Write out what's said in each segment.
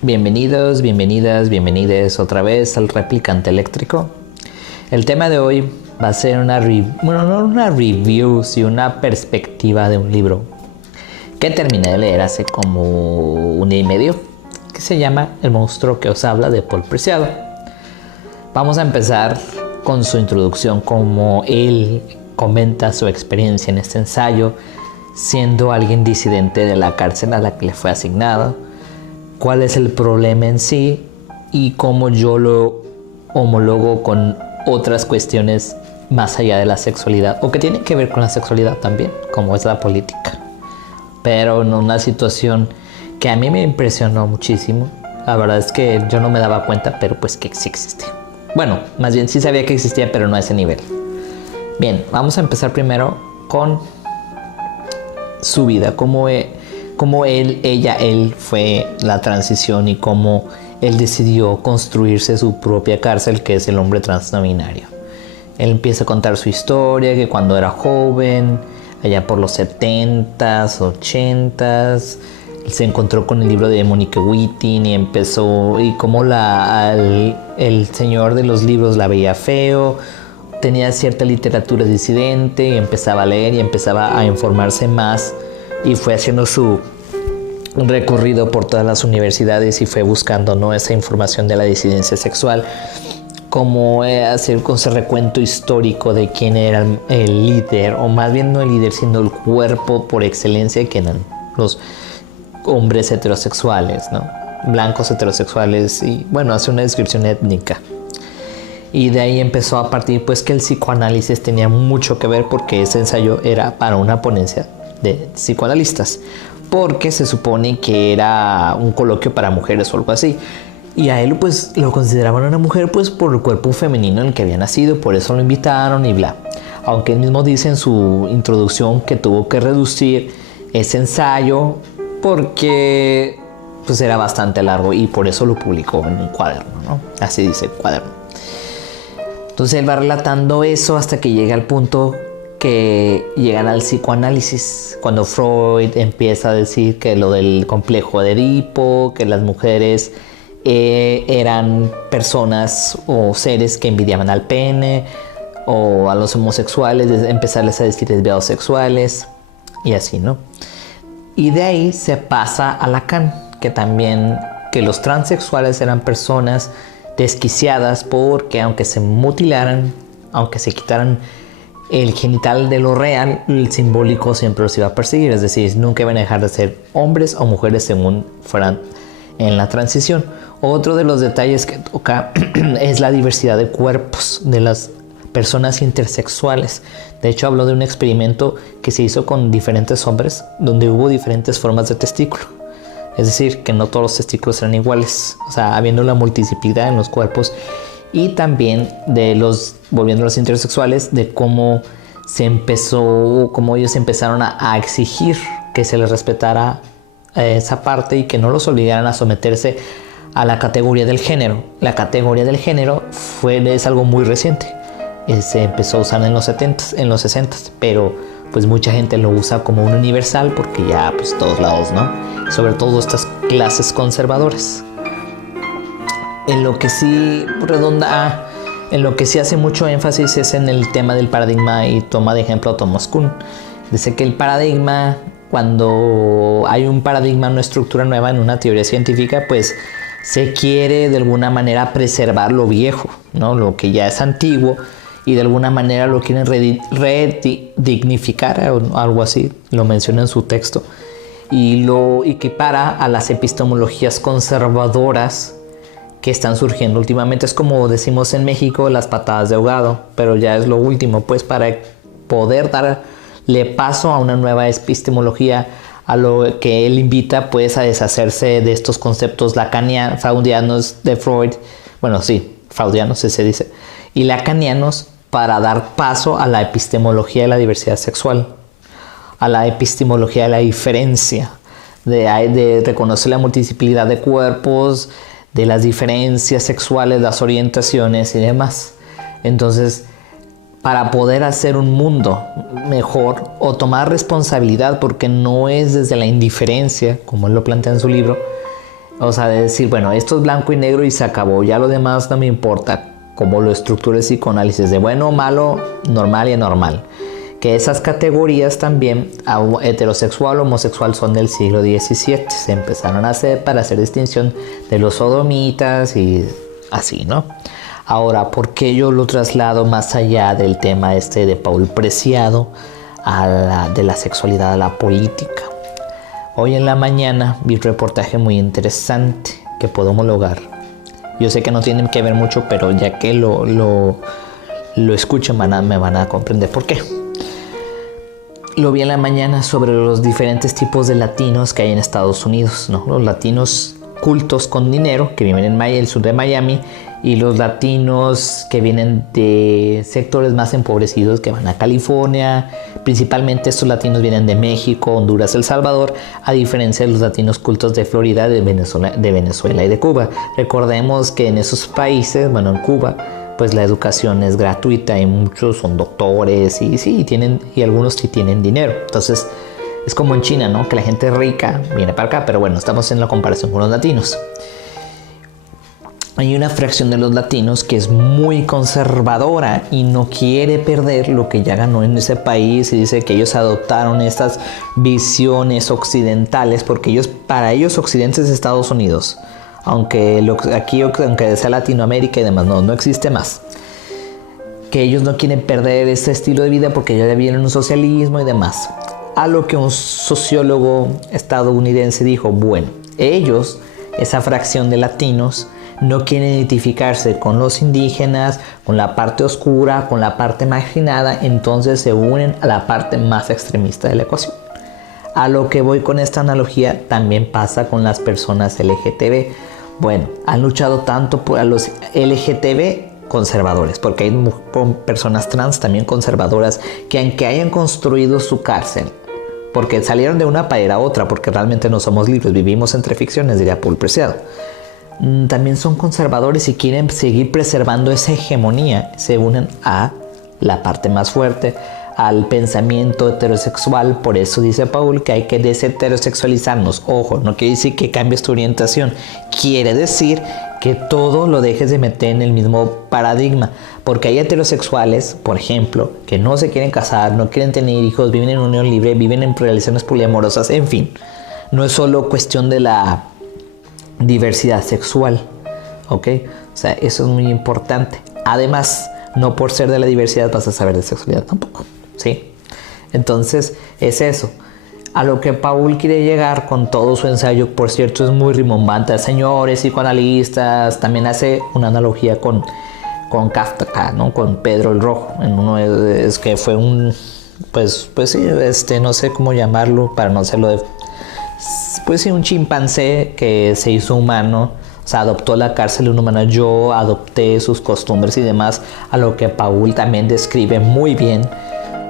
Bienvenidos, bienvenidas, bienvenides otra vez al Replicante Eléctrico. El tema de hoy va a ser no una review, sino una perspectiva de un libro que terminé de leer hace como un día y medio, que se llama El monstruo que os habla, de Paul Preciado. Vamos a empezar con su introducción, como él comenta su experiencia en este ensayo, siendo alguien disidente de la cárcel a la que le fue asignado, cuál es el problema en sí y cómo yo lo homologo con otras cuestiones más allá de la sexualidad, o que tienen que ver con la sexualidad también, como es la política, pero en una situación que a mí me impresionó muchísimo. La verdad es que yo no me daba cuenta, pero pues que sí existe. Bueno, más bien sí sabía que existía, pero no a ese nivel. Bien, vamos a empezar primero con su vida, cómo él fue la transición y cómo él decidió construirse su propia cárcel, que es el hombre trans no binario. Él empieza a contar su historia, que cuando era joven, allá por los 70s, 80s, se encontró con el libro de Monique Wittin y empezó, y cómo el señor de los libros la veía feo, tenía cierta literatura disidente y empezaba a leer y empezaba a informarse más, y fue haciendo su recorrido por todas las universidades y fue buscando, ¿no?, esa información de la disidencia sexual, como hacer con ese recuento histórico de quién era el líder, o más bien no el líder, sino el cuerpo por excelencia, que eran los hombres heterosexuales, ¿no?, blancos heterosexuales, y bueno, hace una descripción étnica. Y de ahí empezó a partir, pues, que el psicoanálisis tenía mucho que ver, porque ese ensayo era para una ponencia de psicoanalistas, porque se supone que era un coloquio para mujeres o algo así, y a él pues lo consideraban una mujer, pues por el cuerpo femenino en el que había nacido, por eso lo invitaron y bla. Aunque él mismo dice en su introducción que tuvo que reducir ese ensayo porque pues era bastante largo, y por eso lo publicó en un cuaderno, ¿no? Así dice el cuaderno. Entonces él va relatando eso hasta que llega al punto que llegan al psicoanálisis, cuando Freud empieza a decir que lo del complejo de Edipo, que las mujeres eran personas o seres que envidiaban al pene, o a los homosexuales empezarles a decir desviados sexuales, y así, ¿no? Y de ahí se pasa a Lacan, que los transexuales eran personas desquiciadas, porque aunque se mutilaran, aunque se quitaran el genital de lo real, el simbólico siempre los iba a perseguir, es decir, nunca iban a dejar de ser hombres o mujeres según fueran en la transición. Otro de los detalles que toca es la diversidad de cuerpos de las personas intersexuales. De hecho, habló de un experimento que se hizo con diferentes hombres, donde hubo diferentes formas de testículo. Es decir, que no todos los testículos eran iguales, o sea, habiendo una multiplicidad en los cuerpos. Y también volviendo a los intersexuales, de cómo ellos empezaron a exigir que se les respetara esa parte y que no los obligaran a someterse a la categoría del género. La categoría del género es algo muy reciente. Se empezó a usar en los 60s, pero pues mucha gente lo usa como un universal, porque ya pues todos lados, ¿no? Sobre todo estas clases conservadoras. En lo que sí hace mucho énfasis es en el tema del paradigma, y toma de ejemplo a Thomas Kuhn. Dice que el paradigma, cuando hay un paradigma, una estructura nueva en una teoría científica, pues se quiere de alguna manera preservar lo viejo, ¿no?, lo que ya es antiguo, y de alguna manera lo quieren redignificar o algo así, lo menciona en su texto, y lo equipara a las epistemologías conservadoras que están surgiendo últimamente. Es como decimos en México, las patadas de ahogado, pero ya es lo último, pues, para poder darle paso a una nueva epistemología, a lo que él invita, pues, a deshacerse de estos conceptos freudianos de Freud, bueno, sí, freudianos se dice, y lacanianos, para dar paso a la epistemología de la diversidad sexual, a la epistemología de la diferencia, de reconocer la multiplicidad de cuerpos, de las diferencias sexuales, las orientaciones y demás. Entonces, para poder hacer un mundo mejor o tomar responsabilidad, porque no es desde la indiferencia, como él lo plantea en su libro, O sea, de decir, bueno, esto es blanco y negro y se acabó, ya lo demás no me importa, como lo estructura el psicoanálisis, de bueno, malo, normal y anormal. Que esas categorías también, heterosexual o homosexual, son del siglo XVII. Se empezaron a hacer para hacer distinción de los sodomitas y así, ¿no? Ahora, ¿por qué yo lo traslado más allá del tema de Paul Preciado de la sexualidad a la política? Hoy en la mañana vi un reportaje muy interesante que puedo homologar. Yo sé que no tienen que ver mucho, pero ya que lo escuchen me van a comprender por qué. Lo vi en la mañana sobre los diferentes tipos de latinos que hay en Estados Unidos, ¿no? Los latinos cultos con dinero que viven en el sur de Miami y los latinos que vienen de sectores más empobrecidos que van a California. Principalmente estos latinos vienen de México, Honduras, El Salvador, a diferencia de los latinos cultos de Florida, de Venezuela y de Cuba. Recordemos que en esos países, bueno, en Cuba, pues la educación es gratuita y muchos son doctores y algunos sí tienen dinero. Entonces es como en China, ¿no? Que la gente rica viene para acá, pero bueno, estamos en la comparación con los latinos. Hay una fracción de los latinos que es muy conservadora y no quiere perder lo que ya ganó en ese país, y dice que ellos adoptaron estas visiones occidentales porque para ellos Occidente es Estados Unidos. Aunque sea Latinoamérica y demás, no existe más. Que ellos no quieren perder ese estilo de vida porque ya vienen un socialismo y demás. A lo que un sociólogo estadounidense dijo, bueno, ellos, esa fracción de latinos, no quieren identificarse con los indígenas, con la parte oscura, con la parte marginada, entonces se unen a la parte más extremista de la ecuación. A lo que voy con esta analogía también pasa con las personas LGTB. Bueno, han luchado tanto por los LGTB conservadores, porque hay personas trans también conservadoras que aunque hayan construido su cárcel, porque salieron de una para ir a otra, porque realmente no somos libres, vivimos entre ficciones, diría Paul Preciado, también son conservadores y quieren seguir preservando esa hegemonía, se unen a la parte más fuerte, al pensamiento heterosexual. Por eso dice Paul que hay que desheterosexualizarnos. Ojo, no quiere decir que cambies tu orientación, quiere decir que todo lo dejes de meter en el mismo paradigma, porque hay heterosexuales, por ejemplo, que no se quieren casar, no quieren tener hijos, viven en unión libre, viven en relaciones poliamorosas, en fin, no es solo cuestión de la diversidad sexual, ¿ok? O sea, eso es muy importante. Además, no por ser de la diversidad vas a saber de sexualidad tampoco, ¿sí? Entonces, es eso. A lo que Paul quiere llegar con todo su ensayo, por cierto, es muy rimbombante. Señores psicoanalistas, también hace una analogía con Kafka, ¿no? Con Pedro el Rojo. En uno es que fue un, pues sí, no sé cómo llamarlo para no hacerlo de, pues sí, un chimpancé que se hizo humano. O sea, adoptó la cárcel de un humano. Yo adopté sus costumbres y demás, a lo que Paul también describe muy bien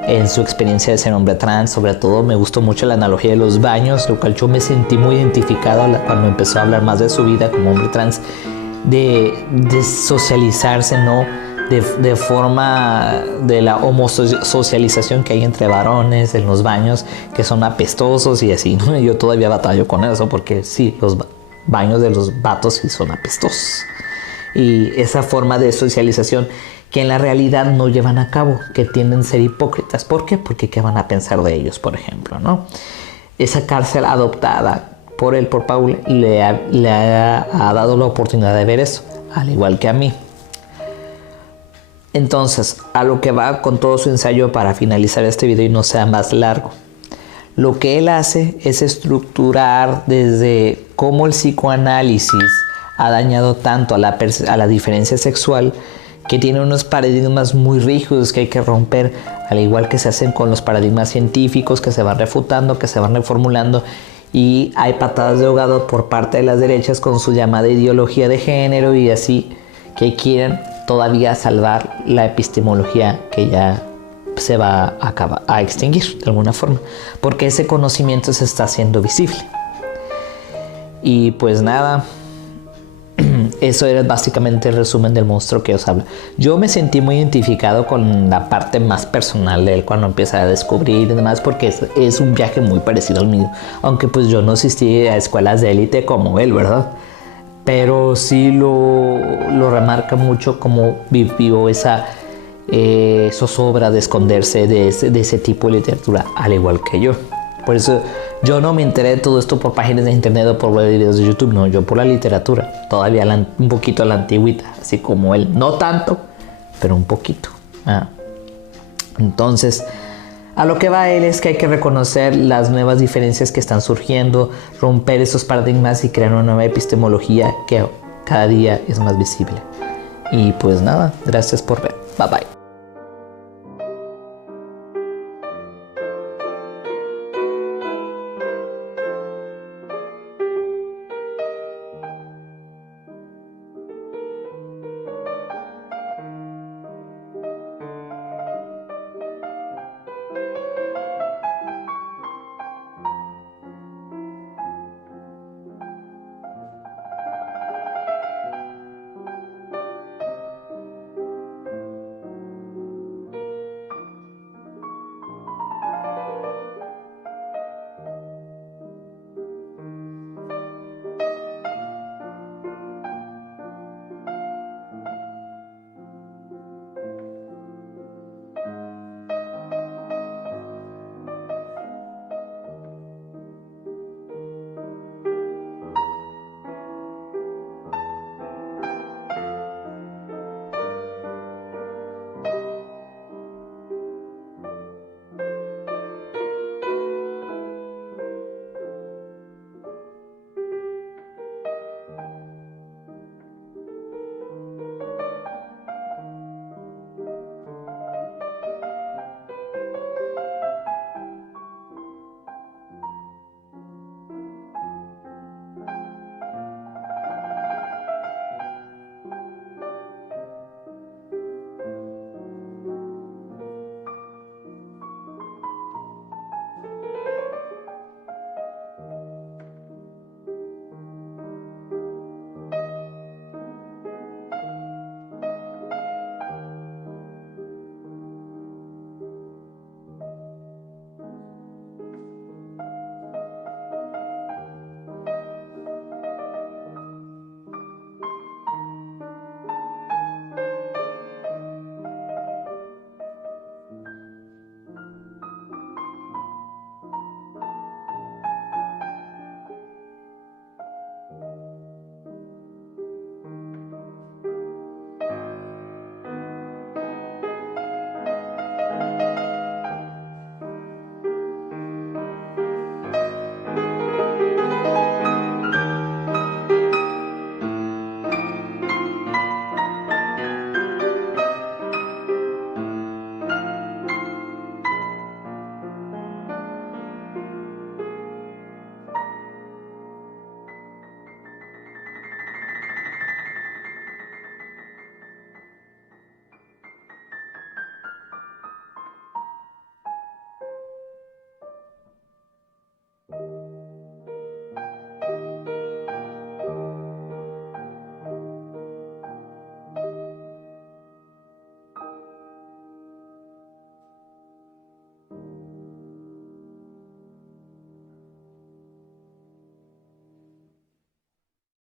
en su experiencia de ser hombre trans. Sobre todo me gustó mucho la analogía de los baños, lo cual yo me sentí muy identificado cuando empezó a hablar más de su vida como hombre trans, de socializarse, ¿no? De forma de la homosocialización que hay entre varones en los baños, que son apestosos y así, ¿no? Yo todavía batallo con eso porque sí, los baños de los vatos sí son apestosos. Y esa forma de socialización que en la realidad no llevan a cabo, que tienden a ser hipócritas. ¿Por qué? Porque ¿qué van a pensar de ellos, por ejemplo, ¿no? Esa cárcel adoptada por Paul, le ha dado la oportunidad de ver eso, al igual que a mí. Entonces, a lo que va con todo su ensayo para finalizar este video y no sea más largo. Lo que él hace es estructurar desde cómo el psicoanálisis ha dañado tanto a la diferencia sexual, que tiene unos paradigmas muy rígidos que hay que romper, al igual que se hacen con los paradigmas científicos que se van refutando, que se van reformulando, y hay patadas de ahogado por parte de las derechas con su llamada ideología de género y así, que quieren todavía salvar la epistemología que ya se va a extinguir de alguna forma, porque ese conocimiento se está haciendo visible. Y pues nada, eso era básicamente el resumen del monstruo que os habla. Yo me sentí muy identificado con la parte más personal de él cuando empieza a descubrir y demás, porque es un viaje muy parecido al mío, aunque pues yo no asistí a escuelas de élite como él, ¿verdad? pero sí lo remarca mucho como vivió esa zozobra de esconderse de ese tipo de literatura, al igual que yo. Por eso yo no me enteré de todo esto por páginas de internet o por videos de YouTube, no, yo por la literatura, todavía un poquito a la antigüita, así como él, no tanto, pero un poquito. Entonces, a lo que va él es que hay que reconocer las nuevas diferencias que están surgiendo, romper esos paradigmas y crear una nueva epistemología que cada día es más visible. Y pues nada, gracias por ver. Bye bye.